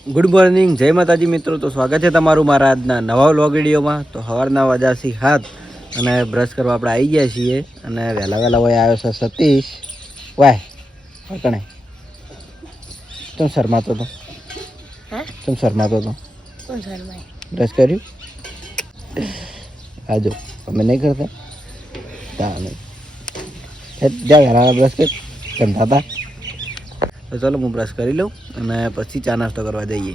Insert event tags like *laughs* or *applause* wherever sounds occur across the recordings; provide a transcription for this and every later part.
Good morning જય માતાજી મિત્રો. તો સ્વાગત છે તમારું મારા આજના નવા વ્લોગ વિડીયોમાં તો સવારના વાજાથી હાથ અને બ્રશ કરવા આપણે આવી ગયા છીએ અને વહેલા વહેલા હોય આવ્યો છે સતીશ. વાય કણે તું શરમાતો હતો તું શરમાતો હતો બ્રશ કર્યું? આજો અમે નહીં કરતા. તા નહીં હેટ, જા વહેલા બ્રશ કે હતા તો ચાલો હું બ્રશ કરી લઉં અને પછી ચા નાસ્તો કરવા જઈએ.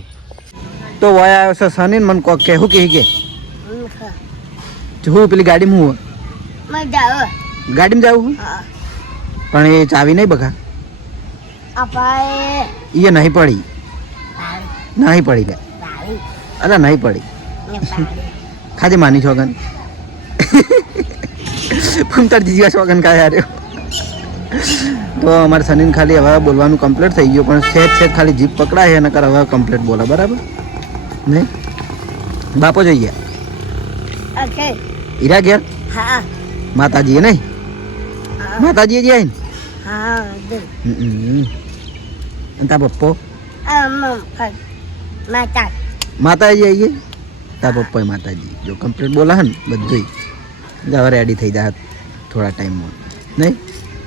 તો વાય આવ્યો છે સની મને કોક કે હું કહી કે હું પેલી ગાડીમાં હું? ગાડીમાં જાઉં પણ એ ચાવી નહીં બગા? એ નહીં પડી. નહીં પડી લે. અરે નહીં પડી. ખાજે માની છોગન પણ તાર જીવા છોગન કાંઈ હાર્યો તો અમારે સનીન ખાલી હવે બોલવાનું કમ્પ્લીટ થઈ ગયું પણ સેજ સેજ ખાલી જીપ પકડાય એના કર હવે કમ્પ્લીટ બોલા બરાબર? નહીં? બાપો જોઈએ ઓકે. હીરા ઘેર? હા. માતાજીએ નહીં? માતાજીએ જ આવીને? અને તાર પપ્પો? માતાજી આવીએ તા પપ્પા માતાજી. જો કમ્પ્લીટ બોલા હે ને બધું હવે રેડી થઈ જાય થોડા ટાઈમમાં નહીં?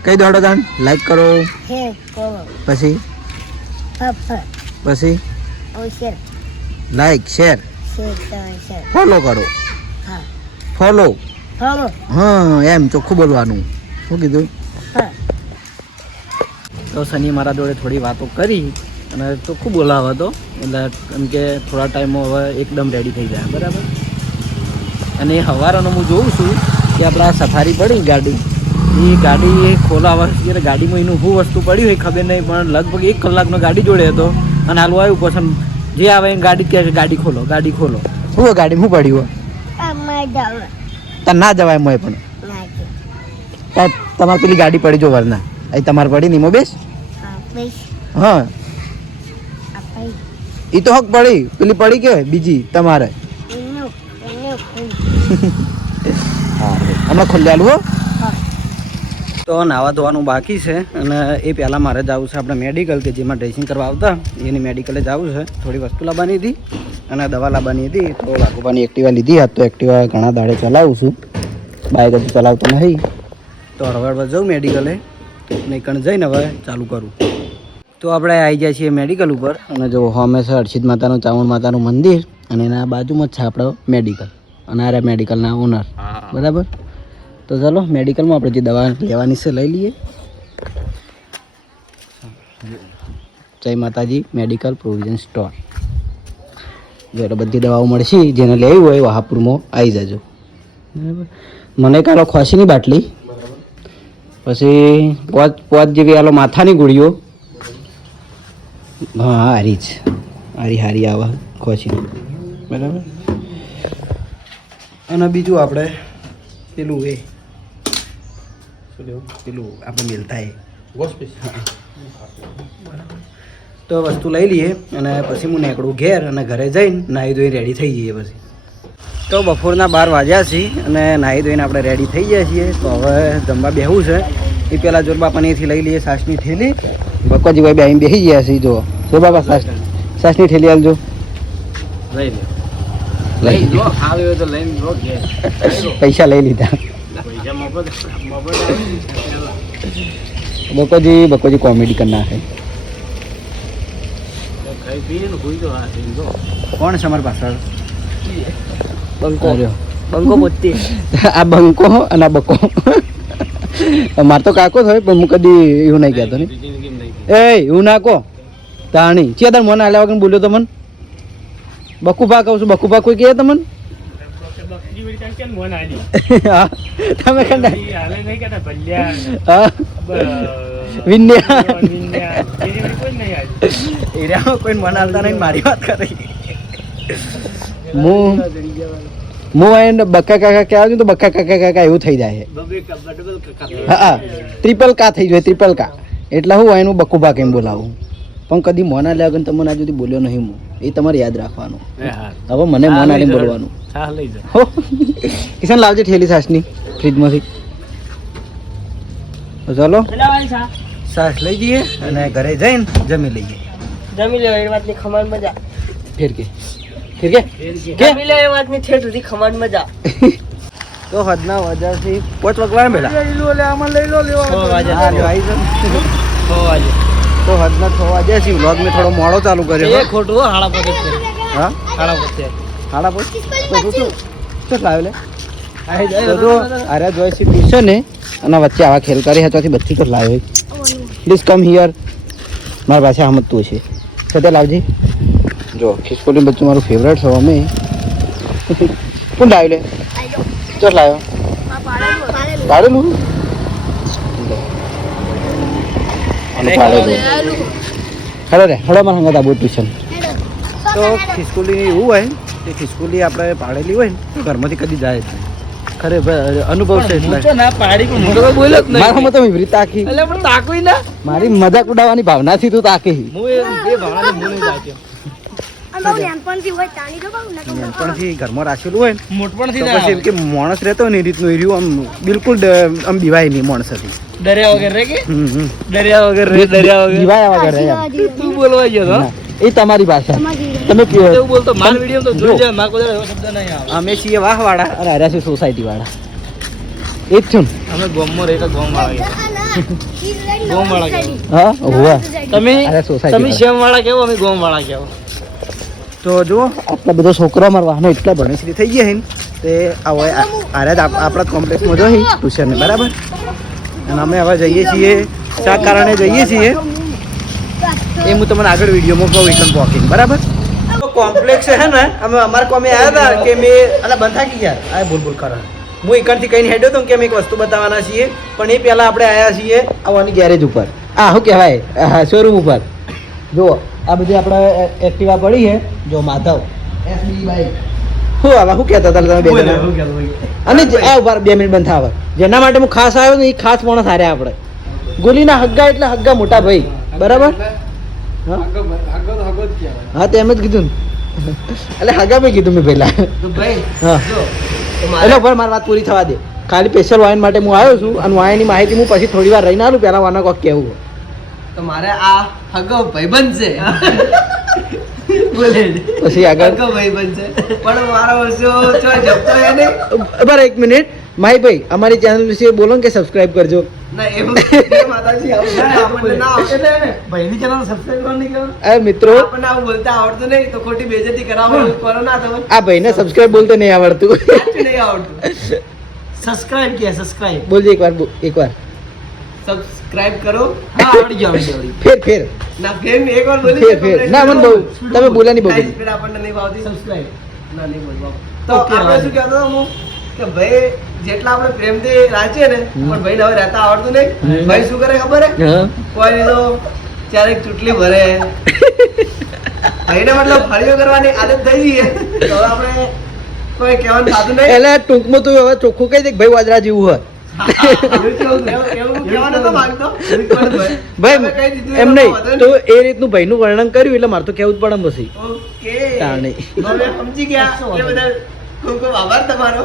કઈ દોડો તાણ? લાઈક કરો. પછી? પછી? લાઈક શેર ફોલો કરો. ફોલો હા એમ ચોખ્ખું બોલવાનું. શું કીધું? તો સની મારા જોડે થોડી વાતો કરી અને ચોખ્ખું બોલાવો હતો એટલે કેમ કે થોડા ટાઈમમાં હવે એકદમ રેડી થઈ જાય. બરાબર? અને એ હવારનો હું જોઉં છું કે આપણા સફારી પડી ગાડી. એ ગાડી એ ખોલાવા જ્યારે ગાડીમાં એનું શું વસ્તુ પડ્યું હોય ખબર નહીં પણ લગભગ એક કલાકનો ગાડી જોડે હતો. અને હાલ આવ્યું પસંદ જે આવે એ ગાડી કહે કે ગાડી ખોલો ગાડી ખોલો. શું ગાડી શું પડ્યું તને ના જવાય મોય પણ. તમારે પેલી ગાડી પડી જો વરના. અહીં તમારે પડી નહીં મો બેસ. હા એ તો હક પડી. પેલી પડી કે બીજી તમારે. હમણાં એનું હા હમણાં ખોલ્યાલું હો હા. તો નાવા ધોવાનું બાકી છે અને એ પહેલાં મારે જવું છે આપણે મેડિકલ કે જેમાં ડ્રેસિંગ કરવા આવતા એની મેડિકલે જવું છે. થોડી વસ્તુ લાવવાની હતી અને દવા લાવવાની હતી તો લાગુબાની એક્ટિવા લીધી. હતી તો એક્ટિવા ઘણા દાડે ચલાવું છું. બાઇક હજુ ચલાવતો નહીં. તો હળવળ હળવળ જાઉં મેડિકલે નહીં કણ જઈને હવે ચાલુ કરું. તો આપણે આવી જાય છીએ મેડિકલ ઉપર. અને જો હોમે છે હર્ષિદ માતાનું ચામુંડ માતાનું મંદિર અને એના બાજુમાં જ છે આપણો મેડિકલ અને આ મેડિકલના ઓનર બરાબર? તો ચાલો મેડિકલમાં આપણે જે દવા લેવાની છે, લઈ લઈએ. જય માતાજી મેડિકલ પ્રોવિઝન સ્ટોર જો એટલે બધી દવાઓ મળશે, જેને લેવી હોય, વહાપુરમાં આવી જજો. બરાબર? મને કાલો ખોસીની બાટલી. પછી પોચ પોચ જેવી આલો માથાની ગોળીઓ. હા, હારી જ. હારી હારી આવે ખોસીની બરાબર? અને બીજું આપણે, પેલું એ શું પેલું આપણે મેલ થાય. તો વસ્તુ લઈ લઈએ અને પછી હું નીકળું ઘેર અને ઘરે જઈને નાહી ધોઈને રેડી થઈ જઈએ પછી. તો બપોરના બાર વાગ્યા છે અને નાહી ધોઈને આપણે રેડી થઈ ગયા છીએ. તો હવે જમવા બેહવું છે. એ પહેલાં જોરબા પનીરથી લઈ લઈએ સાસની થેલી બકોજી ભાઈ બેહીને બેસી ગયા છે જો જો બાબા સાસ સાસની થેલી આવજો લઈ લે *laughs* પૈસા લઈ લીધા. બકોજી બકોજી કોમેડી કરી નાખે. કોણ છે અમારી પાછળ? બંકો. બંકો પોતે. *laughs* આ બંકો અને આ બકો. *laughs* માર તો કાકો થયો પણ હું કદી એવું નહીં કહેતો નહીં. એ એવું ના કહો. તાણી. ચિયા તાર મને આલ્યા વગર બોલ્યો તમને મન? બકુભા કહું છું બકુભા કોઈ કહે તમને બકરી વળી કાંઈ કેમ મન આલી હા તમે કંડા કોઈ મન આલતા નહીં મારી વાત કરી હું એને બક્કા કાકા કહેવા છું તો બક્કા કાકા કાકા એવું થઈ જાય હા. ટ્રિપલ કા થઈ જાય ટ્રિપલ કા. એટલે હું એનું બકુબા કેમ બોલાવું? પણ કદી મોના લે આગળ તમને આજ સુધી બોલ્યો નહીં હું એ તમારે યાદ રાખવાનું. હવે મને મોના લઈ બોલવાનું. કિશન લાવજે ઠેલી છાસની ફ્રીજમાંથી. ચાલો. બનાવવાની સા. લઈ જઈએ અને ઘરે જઈને જમી લઈએ. જમી લેવા એ વાતની ખમણ મજા. ફેર કે. ફેર કે? જમી લેવા એ વાતની ઠેઠ સુધી ખમણ મજા. *laughs* તો હદના વજાથી પોચ વગવાય મેલા લઈ લો લે આમાં લઈ લો લેવા આઈ જાઓ. છ વાગે તો હદના થવા જાય છે. વ્લોગ મેં થોડો મોડો ચાલુ કર્યો એ ખોટું હો, હાડા પર હા? હાડા પર હાડા પર? તો શું શું? લાવ્યો લે? તો જો અરે જોઈ છે ટ્યુશન ને. અને વચ્ચે આવા ખેલ કરી હતા બચ્ચી બધું તો લાવ્યો પ્લીઝ કમ હિયર મારી પાસે સમજતું છે. સત્ય લાવજી. જો ખિસકોલી બચ્ચું મારું ફેવરેટ છે અમે. *laughs* કોણ લાવ્યું લે? ચો લાવ્યો પાડેલું? હેલો રે. હેલો મારા સંગત આબુ ટ્યુશન તો ખિસકોલી એવું હોય કે ખિસકોલી આપણે પાડેલી હોય ને તો ઘરમાંથી કદી જાય છે ખરે ભાઈ અનુભવ છે એટલે. ના પાડી પણ હું તો બોલ્યો જ નહીં. મારા મતે વિપરીત તાકી. એટલે પણ તાકવી ના. મારી મજાક ઉડાવવાની ભાવનાથી તું તાકી. હું એ બે ભાવનાને હું નહીં જાગ્યો. નાનપણથી ઘરમાં રાખેલું હોય ને મોટપણથી પછી એમ કે માણસ રહેતો ને એ રીતનું એર્યું આમ બિલકુલ આમ દિવાય નહીં માણસથી. ડર્યા વગર રે કે? હમ, હમ. ડર્યા વગર રે ડર્યા વગર? દિવાયા વગર રે તું બોલવા ગયો એ તમારી ભાષા. તમે એવું બોલતો માર વીડિયો તો જોઈ જાય માર કોઈ શબ્દ નહીં આવે. અમે છીએ વાહ વાળા અને હાર્યા છે સોસાયટી વાળા એ જ છું અમે ગોમમાં રહેતા તો ગોમ વાળા. ગોમ વાળા. હા હોવા. તમે તમે. શેમ વાળા કેવો અમે ગોમ વાળા કેવો તો જુઓ, આટલા બધા છોકરા મારા વાહનો એટલા ભણેશ્રી થઈ ગયા હિન તે હવે આરે જ આપ- આપણા કોમ્પ્લેક્સમાં જોઈ ટ્યુશનને બરાબર? અને અમે હવે જઈએ છીએ, શા કારણે જઈએ છીએ? એ હું તમને આગળ વિડીયોમાં કહું એકદમ વોકિંગ બરાબર? કોમ્પ્લેક્સ છે ને, અમે અમારા કોમે આવ્યા હતા કે મેં અલા, બંધ થાકી ગયા. આ ભૂલ ભૂલ કરા હું એકણથી કહીને હેડ્યો હતો કે અમે એક વસ્તુ બતાવવાના છીએ, પણ એ પહેલાં આપણે આવ્યા છીએ આવવાની ગેરેજ ઉપર. આ શું કહેવાય? શોરૂમ ઉપર. જુઓ. આ બધી આપણે એક્ટિવા પડી છે. જો માધવ. એસબી બાઈક શું આવા શું કહેતા હતા તમે બે જણા? અને આ ઊભા બે મિનિટ બંધ થાવ જેના માટે હું ખાસ આવ્યો ને એ ખાસ માણસ હાર્યા આપણે. ગોલીના હગ્ગા એટલે હગ્ગા મોટા ભાઈ. બરાબર? હા? હા તે એમ જ કીધું ને. એટલે હગા મેં કીધું મેં પહેલા. ભાઈ હા. એટલે ઉપર મારી વાત પૂરી થવા દે. ખાલી સ્પેશિયલ વાઇન માટે હું આવ્યો છું અને વાઇનની માહિતી હું પછી થોડી વાર રહીને આવું પહેલાં વાના કોક કહેવું તો મારે આ હગો ભાઈબંધ છે. બોલે. પછી આગળ? હગો ભાઈબંધ છે. પણ મારો વર્ષો છો જપતો નહીં? બરાબર એક મિનિટ. માય ભાઈ અમારી ચેનલ વિશે બોલો ને કે સબસ્ક્રાઇબ કરજો. ના એવું એ માતાજી આવું ના, *laughs* આપણને ના આવડે ને ભાઈની ચેનલ સબસ્ક્રાઇબ કરવાની નહીં મિત્રો. આપણને આવું બોલતા આવડતું નહીં તો ખોટી બેજતી કરાવવાનું કરો આ ભાઈને સબસ્ક્રાઇબ બોલતે નહીં આવડતું. નહીં આવડતું. *laughs* સબસ્ક્રાઇબ કે સબસ્ક્રાઇબ બોલજો એકવાર એકવાર. સબસ્ક્રાઇબ કરો. હા આવડી ગયો આવડી ફેર ફેર. ના ફેર એક વાર બોલી ફેર, ફેર. ના, મન બહુ. તમે બોલ્યા નહીં બહુ ફેર આપણને નહીં ભાવતી. સબસ્ક્રાઇબ ના નહીં બોલવા તો આપણે શું કહેતો હું કે ભાઈ જેટલા આપણે પ્રેમથી રાખીએ ને. પણ ભાઈ હવે રહેતા આવડતું નહીં. ભાઈ શું કરે ખબર હે? કોઈ તો ક્યારેક ચૂંટણી ભરે. ભાઈને મતલબ ફળીઓ કરવાની આદત થઈ ગઈ તો હવે આપણે કોઈ કહેવાનું થતું નહીં. એટલે ટૂંકમાં તું હવે ચોખ્ખું કહી દે કે ભાઈ વાજરા જેવું હોય. ભાઈ. એમ નહીં તો એ રીતનું ભાઈનું વર્ણન કર્યું એટલે મારે તો કેવું જ પડે પછી. ઓકે. સમજી ગયા. એ બધા ખૂબ ખૂબ આભાર તમારો.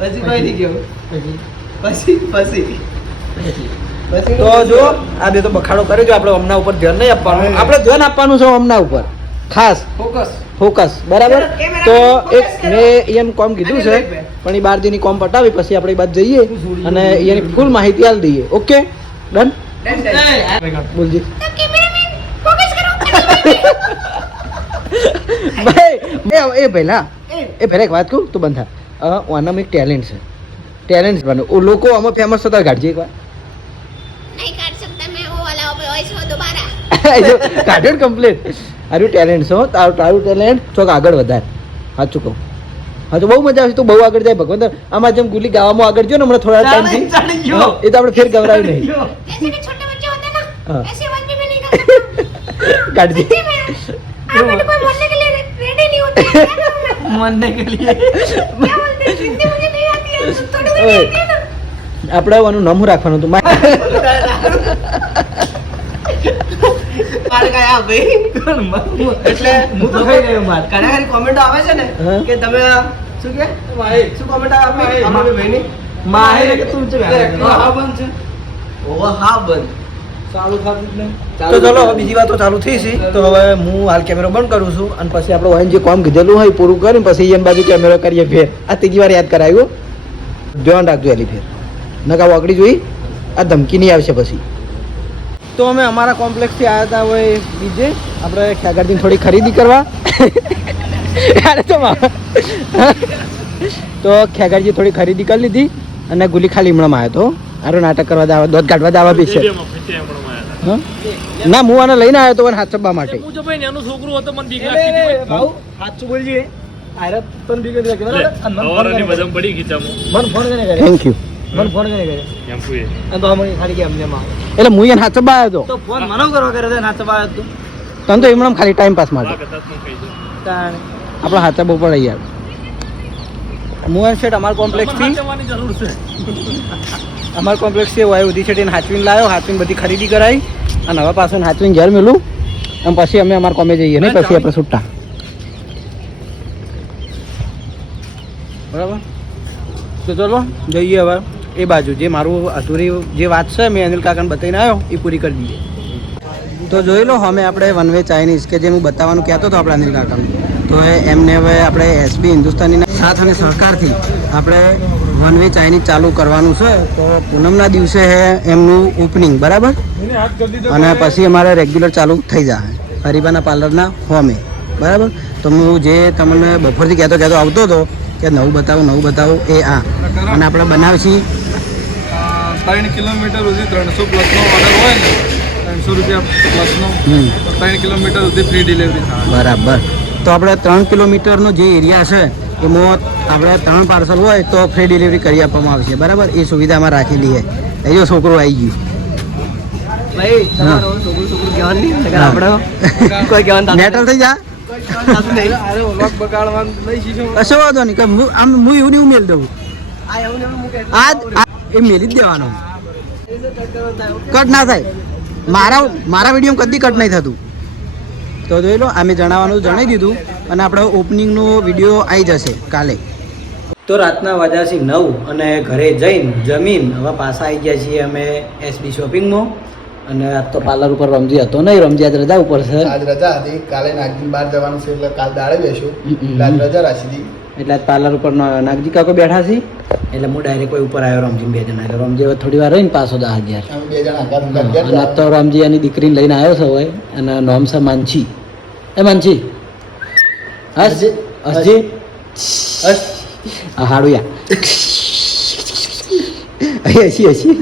પછી કોઈ નહીં કેવું પછી પછી. પછી. તો જો આ બે તો બખાડો કર્યો. છે આપણે હમણાં ઉપર ધ્યાન નહીં આપવાનું. આપણે ધ્યાન આપવાનું છે હમણાં ઉપર. ખાસ. ફોકસ બરાબર? તો એક મેં એમ કોમ કીધું છે પણ એ બાર બારજીની કોમ પટાવી પછી આપણે બાદ જઈએ અને એની ફૂલ માહિતી આલ દઈએ. Okay done બોલજી. *laughs* ભાઈ એ પહેલા એ. પહેલા એક વાત કહું તું બંધા ઓનામાં એક ટેલેન્ટ છે. ટેલેન્ટ છે લોકો આમાં ફેમસ થતા કાઢજે એક વાર. નહીં કાઢ શકતા મેં ઓલા ઓઈસ હો કાઢ્યો complete are you talent so તારું તારું ટેલેન્ટ ચોક આગળ વધાર. સાચું કહું હા તો બહુ મજા આવશે તો બહુ આગળ જાય ભગવાન. આમાં જેમ ગુલી ગાવામાં આગળ જો ને હમણાં થોડા ટાઈમથી એ તો આપણે ફેર ગવરાયું નહીં. *laughs* કાઢજે. આપણે એનું નમું રાખવાનું હતું? *laughs* મારે કાંઈ આ ભાઈ એટલે હું તો ખાઈ ગયો માર. ઘણા ઘણી કોમેન્ટો આવે છે ને કે તમે શું કે? શું કોમેન્ટ આવે? આપણી ભાઈની? માહે. કે તું છે હા. બંધ છે. ઓ હા બંધ તો ચલો હવે બીજી વાતો ચાલુ થઈ છે. તો હવે હું હાલ કેમેરો બંધ કરું છું અને પછી આપણે ઓએન જે કામ કીધેલું હોય પૂરું કરીને પછી એમ બાજુ કેમેરો કરીએ ફેર. આ ત્રીજી વાર યાદ કરાવ્યું ધ્યાન રાખજો એલી ફેર. નકા વાકડી જોઈ. આ ધમકી નહીં આવશે પછી. તો અમે અમારા કોમ્પ્લેક્સથી આવ્યા હતા હવે બીજે આપણે ખેગારથી થોડી ખરીદી કરવા. તો મા- થોડી ખરીદી કરી લીધી અને ગુલી ખાલી હમણાં આવ્યો હતો આરો નાટક કરવા દાવા દોધ કાઢવા દાવા બી છે. પણ ના હું આને લઈને આવ્યો તો હાથ હાથબા માટે. હું જો ભાઈ નાનું છોકરું હતો મને બીક લાગતી હતી ભાઉ સાચું બોલજી. આરે તને બીક લાગતી, બરાબર? મને ફોન કરીને થેન્ક યુ મને ફોન કરી કરે એમ પૂછે. અને તો અમે ખાલી કે અમને માં એટલે હું એને ચબાયો આવ્યો તો ફોન મને કરવા કરે છે હાથ ચબાયો તું તો તને તો એમણે ખાલી ટાઈમ પાસ માટે આપણો હાથા બહુ પડે યાર. હું એમ શેઠ અમારા કોમ્પ્લેક્સથી જરૂર છે. અમારા કોમ્પ્લેક્સથી વાય ઉધી છેટીને હાચવીને લાવ્યો હાચવીને બધી ખરીદી કરાવી અને હવે પાછું હાચવીને ઘેર મેલું. અને પછી અમે અમારા કોમે જઈએ નહીં? પછી આપણે છૂટા બરાબર? તો ચલો જઈએ હવે. એ બાજુ જે મારું અધૂરી જે વાત છે, મેં અનિલ કાકાને બતાવીને આવ્યો, એ પૂરી કરી દઈએ. તો જોઈ લો, અમે આપણે વન વે ચાઇનીઝ કે જે હું બતાવવાનું કહેતો હતો આપણે અનિલ કાકાને. તો એમને હવે આપણે એસબી હિન્દુસ્તાનીના સાથ અને સહકારથી આપણે વન વે ચાઇનીઝ ચાલુ કરવાનું છે. તો પૂનમના દિવસે એમનું ઓપનિંગ બરાબર? અને પછી અમારે રેગ્યુલર ચાલુ થઈ જાય. હરીબાના પાર્લરના હોમે, બરાબર? તો હું જે તમને બપોરથી કહેતો કહેતો આવતો હતો કે નવું બતાવો નવું બતાવો, એ આ. અને આપણે બનાવશી ત્રણ કિલોમીટર સુધી ત્રણસો પ્લસનો ઓર્ડર હોય ને ત્રણસો રૂપિયા પ્લસનો ત્રણ કિલોમીટર સુધી ફ્રી ડિલિવરી થાય. બરાબર. તો આપણે ત્રણ કિલોમીટરનો જે એરિયા છે એમાં આપણે ત્રણ પાર્સલ હોય તો ફ્રી ડિલિવરી કરી આપવામાં આવશે. બરાબર? એ સુવિધામાં રાખી રાખેલી છે એ જો છોકરો આવી ગયું. ભાઈ તમારો છોકરું છોકરું કહેવાનું નહીં આપણે કોઈ કહેવાનું થઈ જા. *laughs* કશો વાંધો નહીં. કે આમ હું એવું નહીં ઉમેરી દઉં. આ એ મેલી જ દેવાનો. કટ ના થાય. મારા મારા વીડિયો કદી કટ નહીં થતું. તો જોઈ લો અમે જણાવવાનું જણાવી દીધું અને આપણે ઓપનિંગનો વીડિયો આવી જશે કાલે. તો રાતના વાગ્યા છે નવ અને ઘરે જઈને જમીન હવે પાછા આવી ગયા છીએ અમે એસબી શોપિંગમાં અને આજ તો પાર્લર ઉપર રમજી હતો નહીં રમજી આજ રજા ઉપર છે. આજ રજા હતી. કાલે નાગજી બહાર જવાનું છે એટલે કાલ દાડે બેસું. એટલે રજા રાખી હતી એટલે આજ પાર્લર ઉપર નાગજી કાકો બેઠા છે? એટલે હું ડાયરેક્ટ કોઈ ઉપર આવ્યો રમજી બે જણા. એટલે રમજી હવે થોડી વાર રહીને પાછો દસ હજાર અને આ તો રામજી એની દીકરીને લઈને આવ્યો છે હોય અને નામ છે માનછી એ માનછી હસ હસજી હસ હાડુયા. હસી હસી.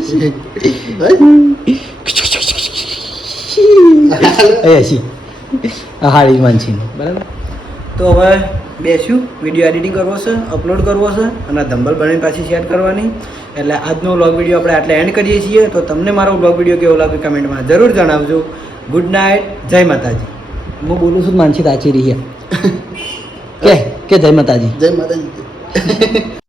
હસી. હાડી માનછીની બરાબર? તો હવે બેસ્યું વીડિયો એડિટિંગ કરવો છે અપલોડ કરવો છે અને ધંબલ બનાવીને પાછી શેર કરવાની. એટલે આજનો બ્લોગ વીડિયો આપણે આટલે એન્ડ કરીએ છીએ. તો તમને મારો બ્લોગ વીડિયો કેવો લાગ્યો કમેન્ટમાં જરૂર જણાવજો. ગુડ નાઇટ જય માતાજી. હું બોલું છું માનસી તાચી રહી *laughs* કે કે જય માતાજી? જય માતાજી.